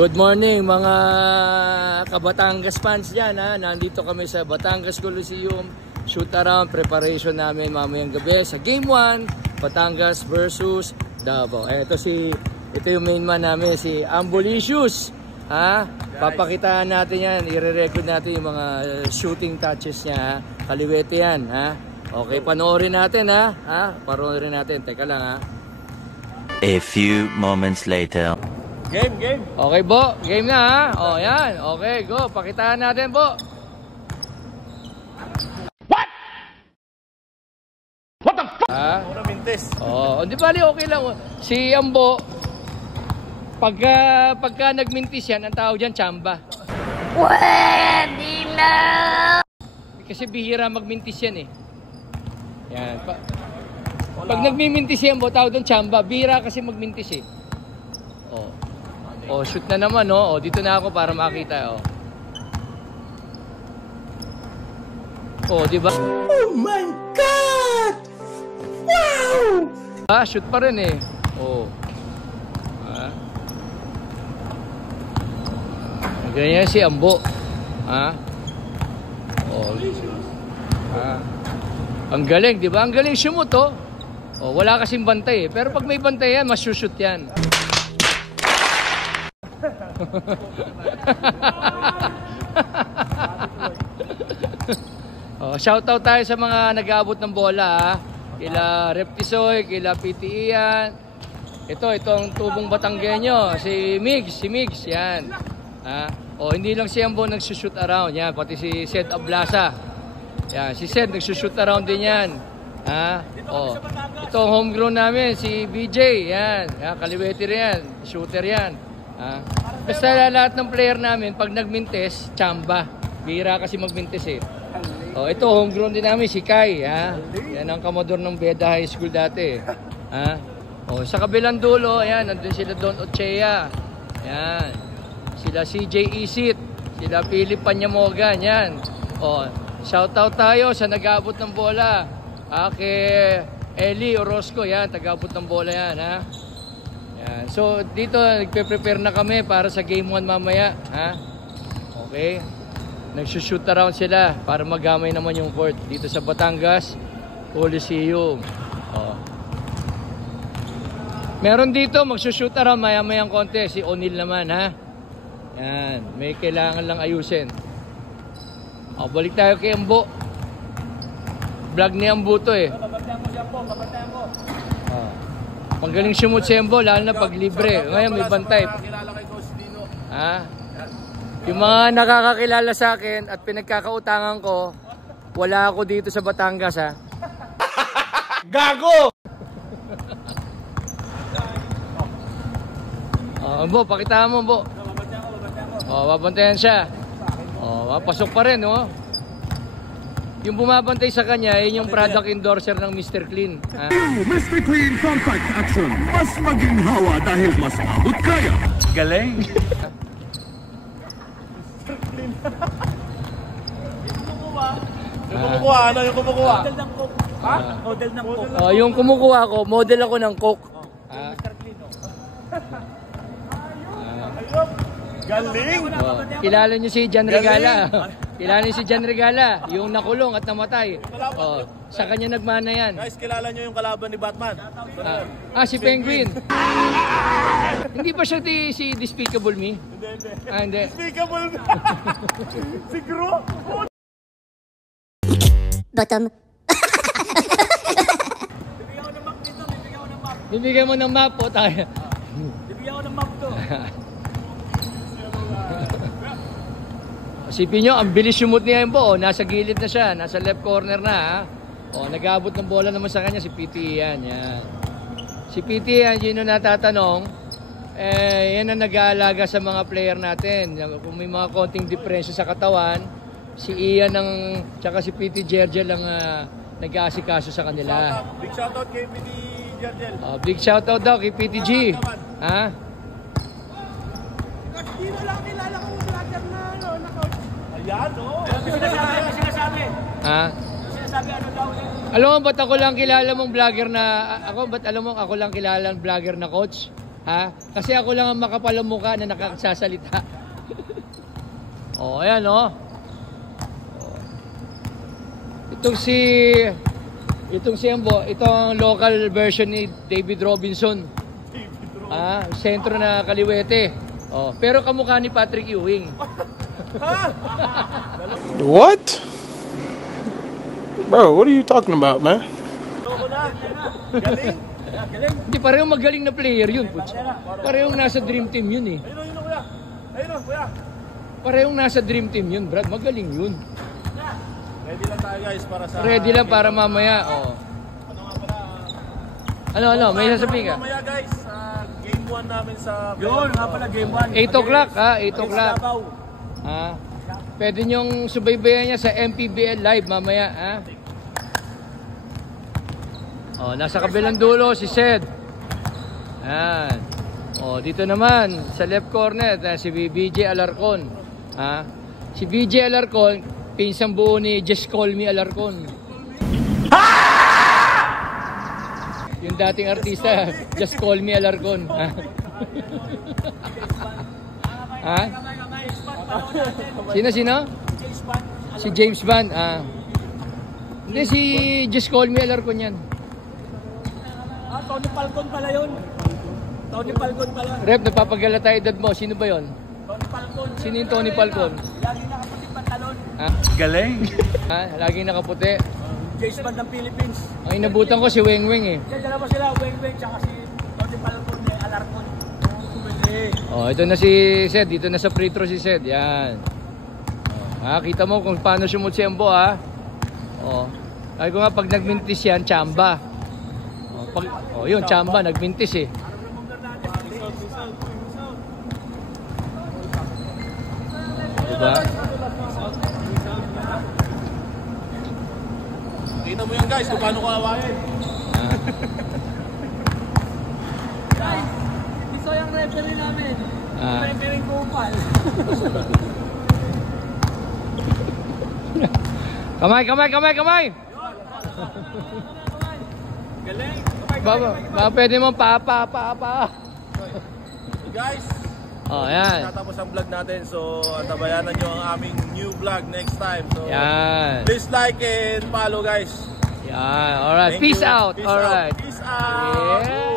Good morning mga ka-Batangas fans dyan ha. Nandito kami sa Batangas Coliseum. Shoot around preparation namin mamayang gabi sa Game 1 Batangas versus Davao. Ito yung main man namin, si Ambolicious ha. Papakitaan natin yan, i-record natin yung mga shooting touches niya ha? Kaliwete yan ha. Okay, panoorin natin ha. Panoorin natin, teka lang ha. A few moments later. Game. Okay, Bo. Game na, ha? O, yan. Okay, go. Pakitaan natin, Bo. What the fuck? Ha? Mura mintes. O, di bali, okay lang. Si Ambo, pagka nagmintis yan, ang tawag dyan, tsamba. Pwede na! Kasi bihira magmintis yan, eh. Yan. Pag nagmimintis yan, Bo, tawag doon, tsamba. Bihira kasi magmintis, eh. O. Oh, shoot na naman, no? Oh, dito na ako para makita, oh. Oh, di ba? Oh my God! Wow! Shoot pa rin eh. Oh. Ganyan si Ambo. Oh. Ang galing, di ba? Ang galing sumut, oh. Oh, wala kasing bantay eh. Pero pag may bantay yan, mas shoot yan. Shoutout tayo sa mga nag-aabot ng bola ha. Kila Reptisoy, kila PTE yan. Itong tubong Batanggenyo, si Migs yan. Hindi lang si Ambo nagsushoot around yan, pati si Sed Ablasa. Yan, si Sed nagsushoot around din yan. Itong homegrown namin, si BJ yan. Kaliwete rin yan, shooter yan. Basta lahat ng player namin pag nagmintes, tsamba. Bihira kasi magmintes eh. Ito homegrown din namin si Kai ha. Yan ang kamador ng Beda High School dati. Sa kabilang dulo, ayan, nandun sila Don Ochea. Yan. Sila CJ Isit, sila Philip Panyamogan, yan. Shoutout tayo sa nag-aabot ng bola. Kay Eli Orozco, yan, taga-abot ng bola yan ha. Yan. So dito nagpe-prepare na kami para sa Game 1 mamaya, ha? Okay. Nagsushoot around sila para magamay naman yung court dito sa Batangas Coliseum. Meron dito magsushoot around maya-mayang konti si O'Neal naman, ha? Yan, may kailangan lang ayusin. Balik tayo kay Ambo. Vlog ni Ambo to eh. Magaling sumut si Ambo, lalo na pag libre. Ngayon may bantay. Yung mga nakakakilala sa akin at pinagkakautangan ko, wala ako dito sa Batangas ha. Gago! Ambo, pakita mo Ambo. Babantayan siya. Pasok pa rin, oh. Yung bumabantay sa kanya, yun yung product endorser ng Mr. Clean. Mr. Clean Compact Action. Mas maginhawa dahil mas abot kaya. Galing. Yung kumukuha, ano yung kumukuha? Model ng Coke. Ha? Model ng Coke. Yung kumukuha ko, model ako ng Coke. Mr. Clean, galing! Kilala niyo si Jan Regala. Kilala niyo si Jan Regala, yung nakulong at namatay. Sa kanya nagmana yan. Guys, kilala niyo yung kalaban ni Batman? Si Penguin. Hindi ba siya si Despicable Me? Hindi. Despicable Me! Si Gru! Bottom. Bibigyan mo ng map po tayo. Bibigyan ko ng map to. Isipin nyo, ang bilis sumut niya yun po. Nasa gilid na siya. Nasa left corner na. Nag-aabot ng bola naman sa kanya si PT yan. Si PT yan, yun yung natatanong. Yan ang nag-aalaga sa mga player natin. Kung may mga konting diferensya sa katawan, si Ian tsaka si PT Jergel ang nag-aasikaso sa kanila. Big shoutout kay PT Jergel. Big shoutout daw kay PT G. Hindi na lang kilala kong vlogger na coach. Ayan, sinasabi. Sinasabi ano daw Alam mo ba't ako lang kilala mong vlogger na... Ba't alam mo ako lang kilala ng vlogger na coach? Ha? Kasi ako lang ang makapal ang mukha na nakakasalita. Oh, ayan oh. Itong si Ambo, ito ang local version ni David Robinson. Sentro na kaliwete. Oh, pero kamukha ni Patrick Ewing. What? Bro, what are you talking about, man? Galing. Galing. Hindi, parehong magaling na player yun. Parehong nasa dream team yun eh. Ayun o, kuya. Ayun o, kuya. Parehong nasa dream team yun, Brad. Magaling yun. Ready lang tayo guys para sa... Ready lang para mamaya. Oh. Ano, may sasabihin ka? Mamaya guys, game 1 namin sa... Yun, nga pala game 1. 8 o'clock ha, 8 o'clock. Pwede nyong subaybayan niya sa MPBL Live mamaya ha. Oh, nasa kabilang dulo si Sed. Ayan. Oh, dito naman sa left corner si BJ Alarcon. Si BJ Alarcon, pinsang buo ni Just Call Me Alarcon. Yung dating artista, Just Call Me Alarcon. Sino? Si James Bond. Hindi, si Just Call Me Alarcon yan. Tony Falcon pala yun. Tony Falcon pala. Rep, napapaghalata edad mo. Sino ba yon? Tony Falcon. Sino yung Tony Falcon? Lagi nakaputi pantalon. Galing. Laging nakaputi. James Bond ng Philippines. Ang inabutan ko si Weng Weng eh. Diyan dalawa sila, Weng Weng, tsaka si Tony Falcon, may Alarcon. Oh, ito na si Sed. Dito na sa free throw si Sed. Yan. Kita mo kung paano sumut si Ambo ha. Oh. Ay ko nga pag nagmintis yan, chamba. Yun, chamba, nagmintis eh. Diba? Tingnan mo yan guys, kung paano ka awain. Guys, gusto yung referee namin. Referee kupal. Kamay! Galing. Baka pwede mo pa. Guys, Yan. natapos ang vlog natin. So, tabayanan nyo ang aming new vlog next time. So, Yan. please like and follow guys. Yan. Alright. Thank Peace you. out. Peace Alright. out. Peace out. Yeah.